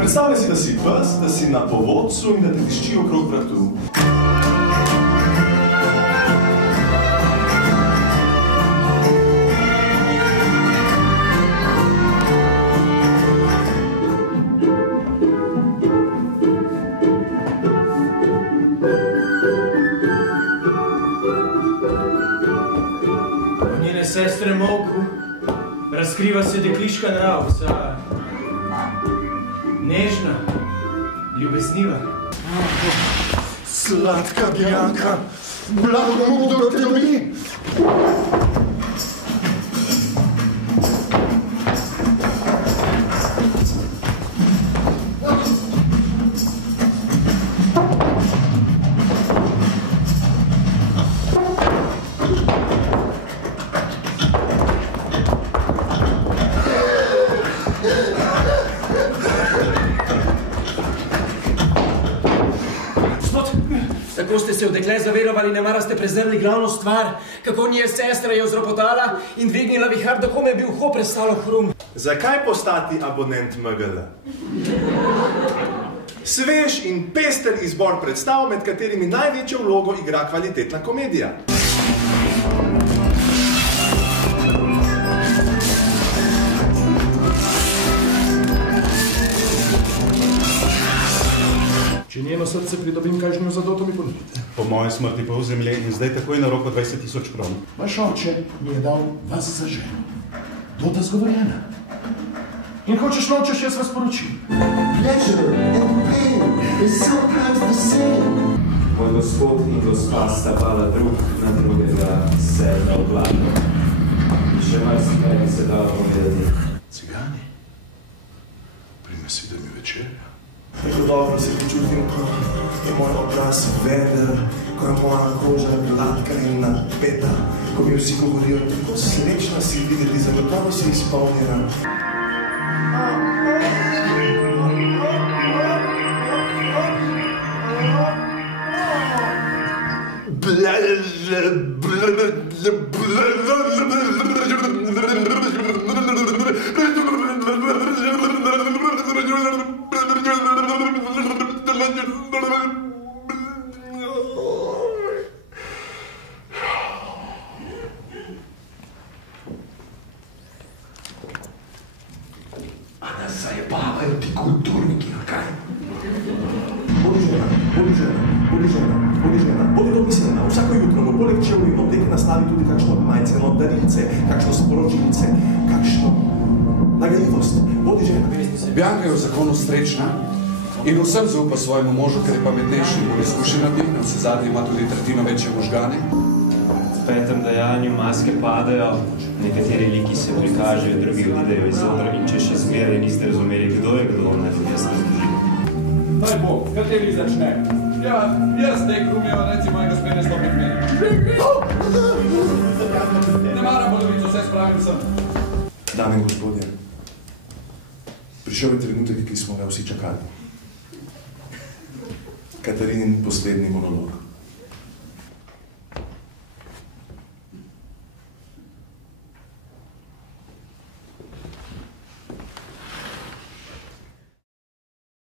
Predstavljaj si, da si pes, da si na povodcu in da te tišči okrog vratu. Sestre Molku, razkriva se dekliška nrav, vsa nežna, ljubezniva. Sladka Bianka, blago mu, kdo te dobi! Tako ste se v dekle zaverovali, ne mara ste prezrli glavno stvar, kako nje sestra je vzropotala in dvignila vihar, da kome bi uho prestalo hrum. Zakaj postati abonent MGL? Svež in pester izbor predstav, med katerimi največjo vlogo igra kvalitetna komedija. Če njeno srce pridobim, kažnjo za to mi ponudite. Po moje smrti pa v zemlje in zdaj takoj na roko 20.000 kron. Vaš oče mi je dal vas za ženo. Dota zgovorjena. In hočeš nočeš, jaz vas poročim. Pleasure and pain is sometimes the same. Moj gospod in gospa sta pala drug na drugega, se na obladno. Še marsikaj se da povedati. Cigani, prinesite mi večerja. Tako dobro se počutim, ko je moj obraz veder, ko je moja koža gladka in napeta, ko mi vsi govorijo, tako srečna si videti, zagotovo si izpolnjena. A nas zajebavajo ti kulturniki, a kaj? Bodi žena, bodi žena, bodi žena, bodi žena, bodi domislena. Vsako jutro bo poleg čevlji in obleke nastavi tudi kakšno majceno darilce, kakšno sporočilce, kakšno nagajivost. Bodi žena. Bianka je v zakonu srečna in vsem zaupa svojemu možu, ker je pametnejši in bolj izkušen od njih, vse zadnje ima tudi tretjino večje možgane. V petem dejanju maske padajo, nekateri liki se prikažejo, drugi odidejo iz odra in če še zmeraj niste razumeli, kdo je kdo, naj jaz razložim. Daj Bog, kateri začne? Ja, jaz zdaj grumijo, reci mojega spene stopit meni. Ne maram polovico, vse spravim sem. Dame in gospodje, prišel je trenutek, ki smo ga vsi čakali. Katarinin poslednji monolog.